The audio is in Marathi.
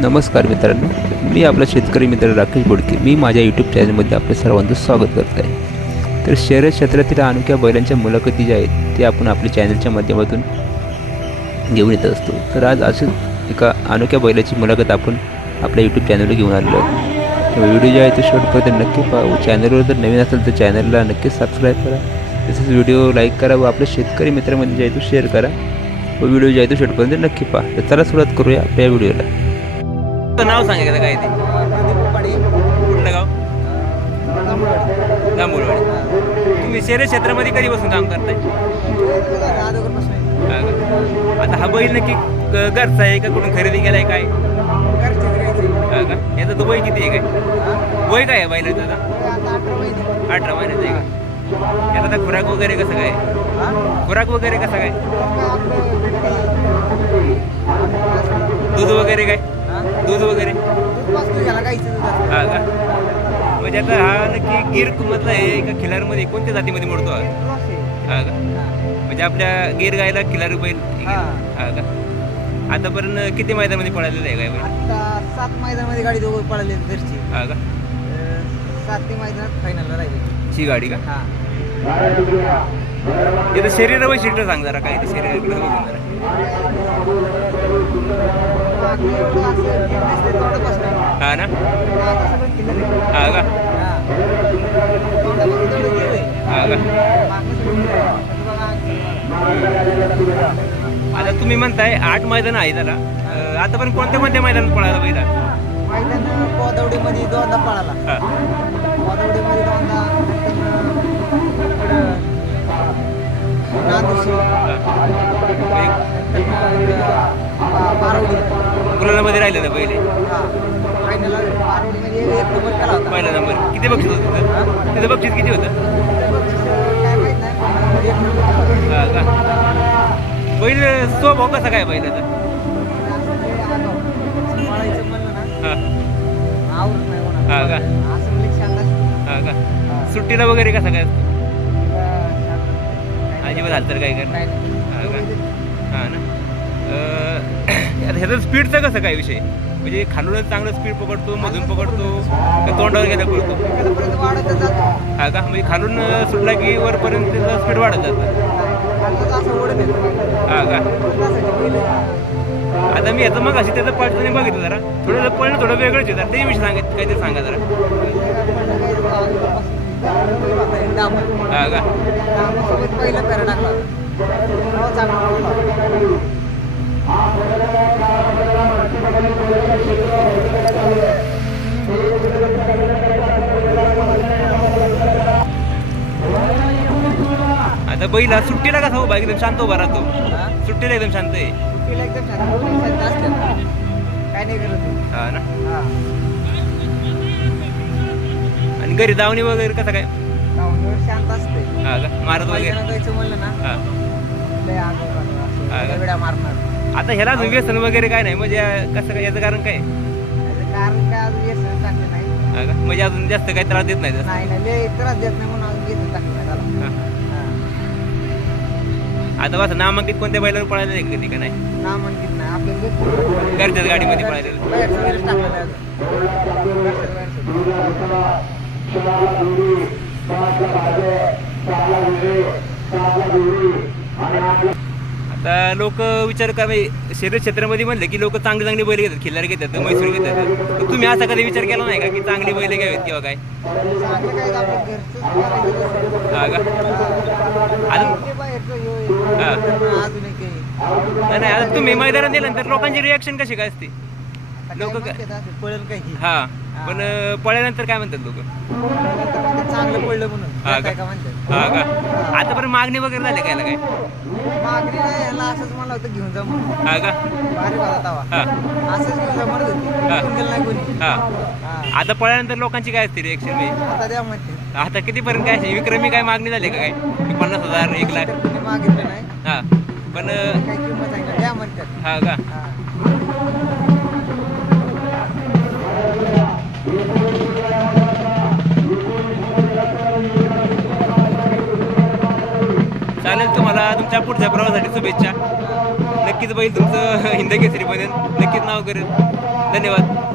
नमस्कार मित्रांनो मी आपला शेतकरी मित्र राकेश बोडके. मी माझ्या यूट्यूब चॅनलमध्ये आपल्या सर्वांचं स्वागत करत आहे. तर शहर क्षेत्रातील अनोख्या बैलांच्या मुलाखती ज्या आहेत ते आपण आपल्या चॅनलच्या माध्यमातून घेऊन येत असतो. तर आज असं एका अनोख्या बैलाची मुलाखत आपण आपल्या यूट्यूब चॅनलवर घेऊन आलेलो आहोत. व्हिडिओ जे आहे तो शॉर्टपर्यंत नक्की पाहू. चॅनलवर जर नवीन असेल तर चॅनलला नक्कीच सबस्क्राईब करा. तसेच व्हिडिओ लाईक करा व आपल्या शेतकरी मित्रामध्ये जे आहे तो शेअर करा. व व्हिडिओ जे आहे तो शेवटपर्यंत नक्की पहा तर चला सुरुवात करूया आपल्या व्हिडिओला नाव सांगितलं काय ते कुठलं गाव जांभूळवाडी तुम्ही शहर क्षेत्रामध्ये कधी बसून काम करताय? आता हा बैल नक्की घरचा आहे का कुठून खरेदी केलाय काय? का? याचा तो वय किती आहे काय? वय काय आहे बैलाचं आता? अठरा महिन्याचं आहे का? याचा आता खुराक वगैरे कसं काय? खुराक वगैरे कसं काय? दूध वगैरे काय? दूध वगैरे? हा का? म्हणजे आता हा नक्की गिर मधला आहे का खिलारमध्ये कोणत्या जातीमध्ये मोडतो हा? हा का? म्हणजे आपल्या गिर गायला खिलार बैल हा. हा का? आतापर्यंत किती मैदानामध्ये पळालेलं आहे काय बैल? सात मैदानामध्ये गाडी दोघं पळाले घरची. हा का? सात ते मैदानात फायनलला राहिले. ची गाडी का? हा. इथं शरीर वैशिष्ट्य सांग जरा काय ते बघून जरा ते तोंड बसलं. हा ना आता. हा का हा. आता आता तुम्ही म्हणताय आठ मैदान आहे त्याला अं, आतापर्यंत कोणत्या कोणत्या मैदानात पळाला पहिला मैदान कोदवडीमध्ये दोनदा पळाला फायनलमध्ये राहिले ना पहिले? पहिला नंबर. किती बक्षीस होतं तिथं? तिथं बक्षीस किती होतं? काय हा का? बैल स्वभाव कसा काय बैलाचा? असं हा का? हा का? सुट्टीला वगैरे कसा काय असतो? अजिबात झालं तर काय करणार हा का? हा ना? ह्याचं स्पीडचं कसं काय विषय? म्हणजे खालूनच चांगलं स्पीड पकडतो मधून पकडतो का तोंडावर गेला पडतो? हा का? म्हणजे खालून सुटला की वरपर्यंत त्याचं स्पीड वाढत जातं. हा का? आता मी याचं मग अशी त्याचं पळताना बघितलं जरा. थोडं पळणं थोडं वेगळंच आहे ते विषय सांगत काहीतरी सांगा जरा. हा का? पहिलं पेरा टाकला. आता बैल सुट्टीला कसा उभा? एकदम शांत उभा राहतो? सुट्टीला एकदम शांत आहे सुट्टीला एकदम शांत शांत असते. काय नाही करत तो. हा ना. आणि घरी दावणी वगैरे कसं काय शांत असते हा का मारत वगैरे म्हणलं ना हा का? मारणार आता ह्याला अजून व्यसन वगैरे काय नाही म्हणजे कसं काय याचं कारण काय कारण काय अजून व्यसन टाकलं नाही हा का म्हणजे अजून जास्त काही त्रास देत नाही. नाही नाही लय त्रास देत नाही म्हणून अजून व्यसन टाकलं नाही त्याला हा. हा. आता बस नामांकित कोणत्या बैलावर पळायला आहे कधी का नाही नामांकित नाही आपलं घरच्याच गाडीमध्ये पळालेलं बाहेरचं बाहेरच टाकलं नाही अजून. घरच्याच बाहेरचं. तर लोक विचार करा शरीर क्षेत्रामध्ये म्हणले की लोक चांगले चांगले बैल घेतात खिल्लार घेतात मैसूर घेतात. तर तुम्ही असा कधी विचार केला नाही का की चांगली बैल घ्यावेत किंवा काय? काय हा का? अजून? अजून नाही आता तुम्ही मैदानात दिल्यानंतर लोकांची रिॲक्शन कशी काय असते? लोकं काय? काय- पळेल काय की. हा? पण पळल्यानंतर काय म्हणतात लोक? चांगलं पडलं म्हणून. हा काय का? म्हणतात? हा का? आतापर्यंत मागणी वगैरे झाली काय काय? मागणी नाही याला असंच म्हणलं होतं घेऊन जा म्हणून. हा का? भारी तवा. हा. असंच घेऊन जा म्हणत होती. हा. घेऊन गेलं नाही कोणी. हा. हा. आता पळल्यानंतर लोकांची काय असते म्हणजे आता द्या म्हणते. आता कितीपर्यंत काय अशी विक्रमी काय मागणी झाली का काय? की पन्नास हजार एक लाख? तर कोणी मागितलं नाही. हा. पण काही किंमत आहे का? द्या म्हणतात. हा का? हा. तुम्हाला तुमच्या पुढच्या प्रवासासाठी शुभेच्छा. नक्कीच बैल तुमचं हिंद केसरी बनेल नक्कीच नाव करेल. धन्यवाद.